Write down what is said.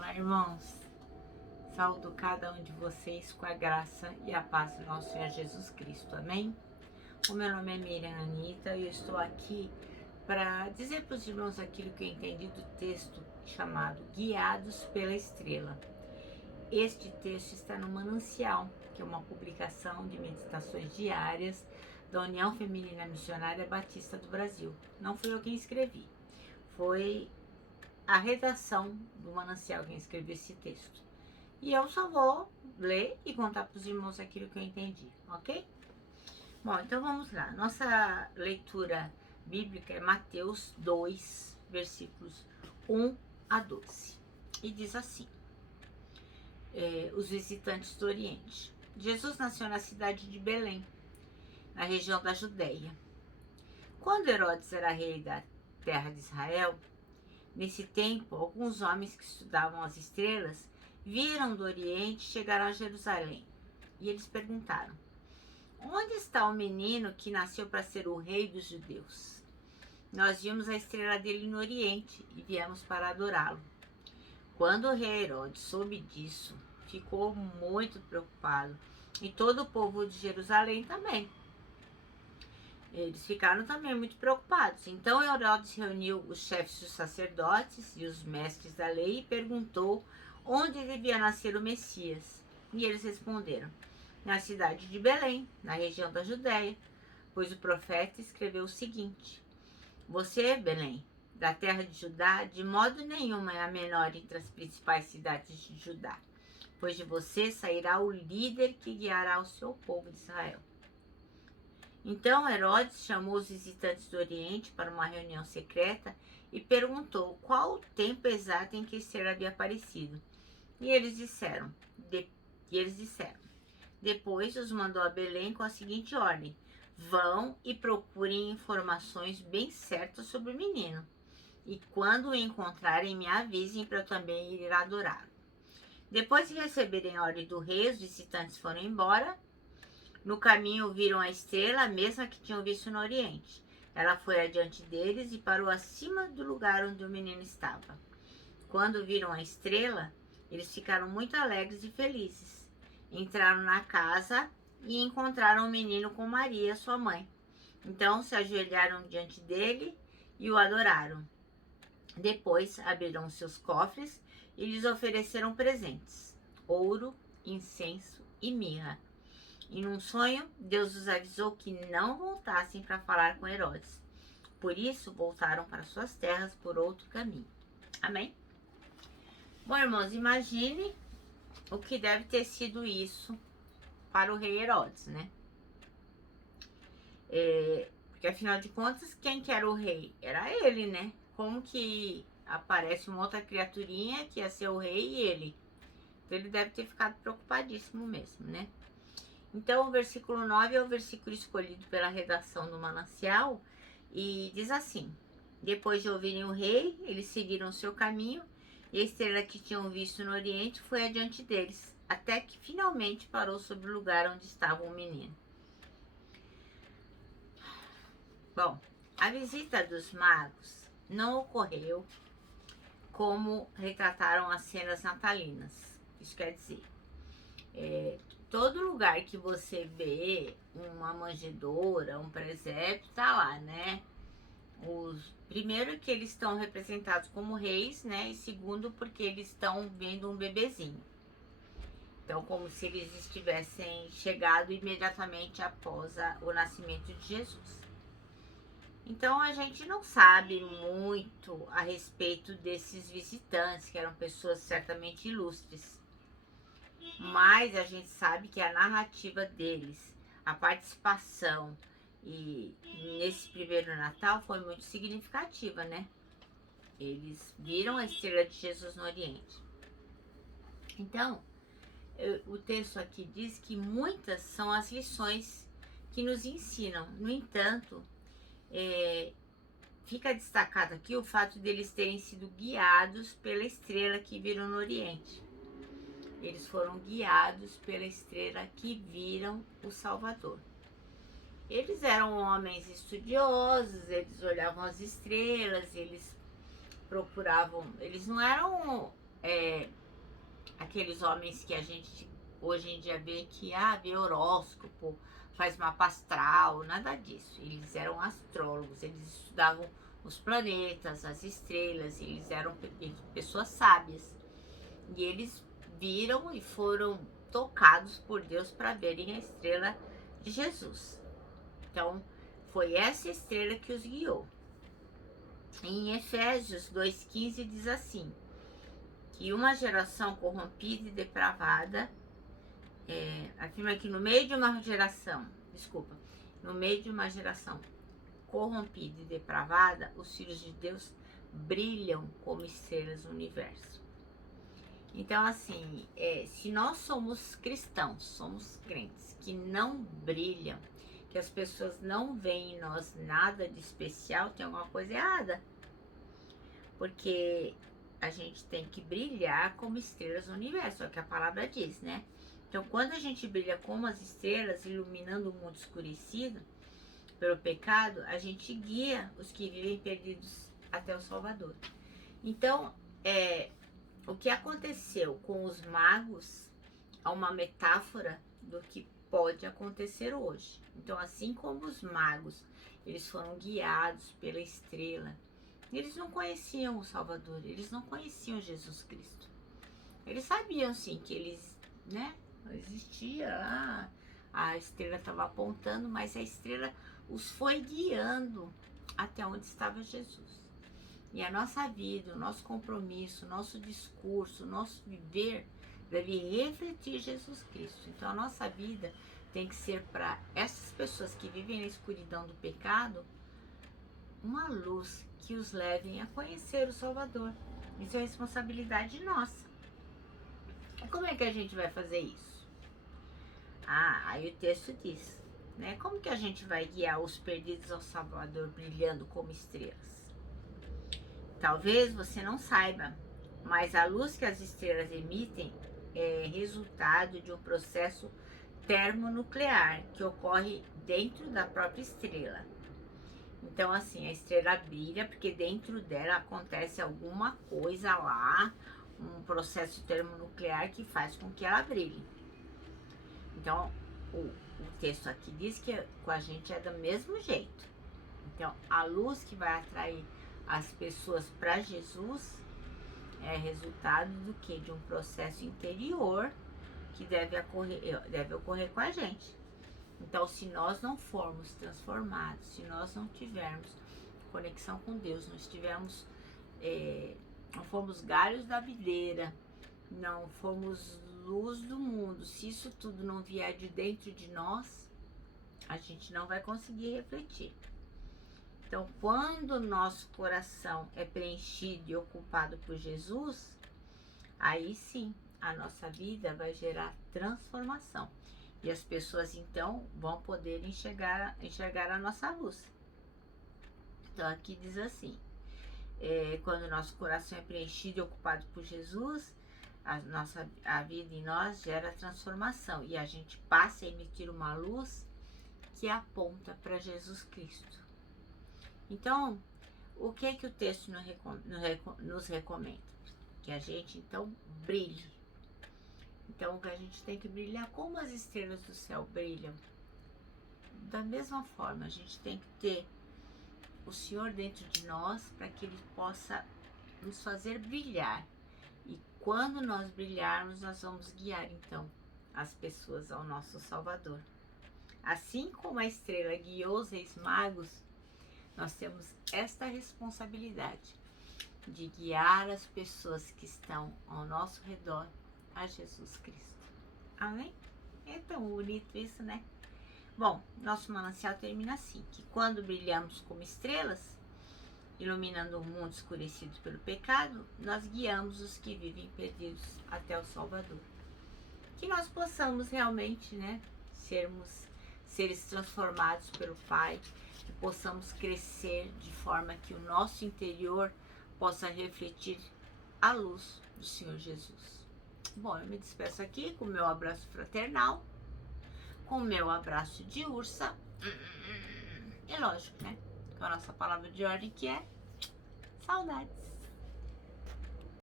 Olá, irmãos. Saúdo cada um de vocês com a graça e a paz do nosso Senhor Jesus Cristo. Amém? O meu nome é Miriam Anita e eu estou aqui para dizer para os irmãos aquilo que eu entendi do texto chamado Guiados pela Estrela. Este texto está no Manancial, que é uma publicação de meditações diárias da União Feminina Missionária Batista do Brasil. Não fui eu quem escrevi, foi a redação do Manancial quem escreveu esse texto. E eu só vou ler e contar para os irmãos aquilo que eu entendi, ok? Bom, então vamos lá. Nossa leitura bíblica é Mateus 2, versículos 1 a 12. E diz assim: os visitantes do Oriente. Jesus nasceu na cidade de Belém, na região da Judéia. Quando Herodes era rei da terra de Israel, nesse tempo, alguns homens que estudavam as estrelas viram do Oriente e chegaram a Jerusalém. E eles perguntaram: onde está o menino que nasceu para ser o rei dos judeus? Nós vimos a estrela dele no Oriente e viemos para adorá-lo. Quando o rei Herodes soube disso, ficou muito preocupado, e todo o povo de Jerusalém também. Eles ficaram também muito preocupados. Então Herodes reuniu os chefes dos sacerdotes e os mestres da lei e perguntou onde devia nascer o Messias. E eles responderam: na cidade de Belém, na região da Judéia, pois o profeta escreveu o seguinte: você, Belém, da terra de Judá, de modo nenhum é a menor entre as principais cidades de Judá, pois de você sairá o líder que guiará o seu povo de Israel. Então Herodes chamou os visitantes do Oriente para uma reunião secreta e perguntou qual o tempo exato em que a estrela havia aparecido. E eles disseram. Depois os mandou a Belém com a seguinte ordem: vão e procurem informações bem certas sobre o menino. E quando o encontrarem, me avisem para eu também ir adorar. Depois de receberem a ordem do rei, os visitantes foram embora. No caminho viram a estrela, a mesma que tinham visto no Oriente. Ela foi adiante deles e parou acima do lugar onde o menino estava. Quando viram a estrela, eles ficaram muito alegres e felizes. Entraram na casa e encontraram o menino com Maria, sua mãe. Então se ajoelharam diante dele e o adoraram. Depois abriram seus cofres e lhes ofereceram presentes: ouro, incenso e mirra. E num sonho, Deus os avisou que não voltassem para falar com Herodes. Por isso, voltaram para suas terras por outro caminho. Amém? Bom, irmãos, imagine o que deve ter sido isso para o rei Herodes, né? Porque afinal de contas, quem que era o rei? Era ele, né? Como que aparece uma outra criaturinha que ia ser o rei e ele? Então ele deve ter ficado preocupadíssimo mesmo, né? Então o versículo 9 é o versículo escolhido pela redação do Manancial e diz assim: depois de ouvirem o rei, eles seguiram o seu caminho e a estrela que tinham visto no Oriente foi adiante deles, até que finalmente parou sobre o lugar onde estava o menino. Bom, a visita dos magos não ocorreu como retrataram as cenas natalinas. Isso quer dizer, todo lugar que você vê uma manjedoura, um presépio, tá lá, né? Primeiro que eles estão representados como reis, né? E segundo porque eles estão vendo um bebezinho. Então, como se eles estivessem chegado imediatamente após o nascimento de Jesus. Então, a gente não sabe muito a respeito desses visitantes, que eram pessoas certamente ilustres. Mas a gente sabe que a narrativa deles, a participação e nesse primeiro Natal foi muito significativa, né? Eles viram a estrela de Jesus no Oriente. Então, o texto aqui diz que muitas são as lições que nos ensinam. No entanto, fica destacado aqui o fato deles terem sido guiados pela estrela que viram no Oriente. Eles foram guiados pela estrela que viram o Salvador. Eles eram homens estudiosos, eles olhavam as estrelas, eles procuravam... Eles não eram aqueles homens que a gente hoje em dia vê que vê horóscopo, faz mapa astral, nada disso. Eles eram astrólogos, eles estudavam os planetas, as estrelas, eles eram pessoas sábias. E eles viram e foram tocados por Deus para verem a estrela de Jesus. Então, foi essa estrela que os guiou. Em Efésios 2,15 diz assim, que uma geração corrompida e depravada, afirma que no meio de uma geração corrompida e depravada, os filhos de Deus brilham como estrelas no universo. Então, assim, se nós somos cristãos, somos crentes que não brilham, que as pessoas não veem em nós nada de especial, tem alguma coisa errada. Porque a gente tem que brilhar como estrelas no universo, é o que a palavra diz, né? Então, quando a gente brilha como as estrelas, iluminando o mundo escurecido pelo pecado, a gente guia os que vivem perdidos até o Salvador. Então, o que aconteceu com os magos é uma metáfora do que pode acontecer hoje. Então, assim como os magos, eles foram guiados pela estrela, eles não conheciam o Salvador, eles não conheciam Jesus Cristo. Eles sabiam, sim, que eles, existia, a estrela estava apontando, mas a estrela os foi guiando até onde estava Jesus. E a nossa vida, o nosso compromisso, o nosso discurso, o nosso viver deve refletir Jesus Cristo. Então a nossa vida tem que ser para essas pessoas que vivem na escuridão do pecado, uma luz que os levem a conhecer o Salvador. Isso é responsabilidade nossa. E como é que a gente vai fazer isso? Aí o texto diz, né? Como que a gente vai guiar os perdidos ao Salvador brilhando como estrelas? Talvez você não saiba, mas a luz que as estrelas emitem é resultado de um processo termonuclear que ocorre dentro da própria estrela. Então, assim, a estrela brilha porque dentro dela acontece alguma coisa lá, um processo termonuclear que faz com que ela brilhe. Então, o texto aqui diz que com a gente é do mesmo jeito. Então, a luz que vai atrair as pessoas para Jesus é resultado do que? De um processo interior que deve ocorrer com a gente. Então, se nós não formos transformados, se nós não tivermos conexão com Deus, não formos galhos da videira, não formos luz do mundo, se isso tudo não vier de dentro de nós, a gente não vai conseguir refletir. Então, quando o nosso coração é preenchido e ocupado por Jesus, aí sim, a nossa vida vai gerar transformação. E as pessoas, então, vão poder enxergar a nossa luz. Então, aqui diz assim, quando o nosso coração é preenchido e ocupado por Jesus, a vida em nós gera transformação. E a gente passa a emitir uma luz que aponta para Jesus Cristo. Então, o que o texto nos recomenda? Que a gente, então, brilhe. Então, que a gente tem que brilhar como as estrelas do céu brilham. Da mesma forma, a gente tem que ter o Senhor dentro de nós para que Ele possa nos fazer brilhar. E quando nós brilharmos, nós vamos guiar, então, as pessoas ao nosso Salvador. Assim como a estrela guiou os reis magos, nós temos esta responsabilidade de guiar as pessoas que estão ao nosso redor a Jesus Cristo. Amém? É tão bonito isso, né? Bom, nosso manancial termina assim, que quando brilhamos como estrelas, iluminando o mundo escurecido pelo pecado, nós guiamos os que vivem perdidos até o Salvador. Que nós possamos realmente, sermos seres transformados pelo Pai, que possamos crescer de forma que o nosso interior possa refletir a luz do Senhor Jesus. Bom, eu me despeço aqui com o meu abraço fraternal, com o meu abraço de ursa. É lógico, com a nossa palavra de ordem que é saudades.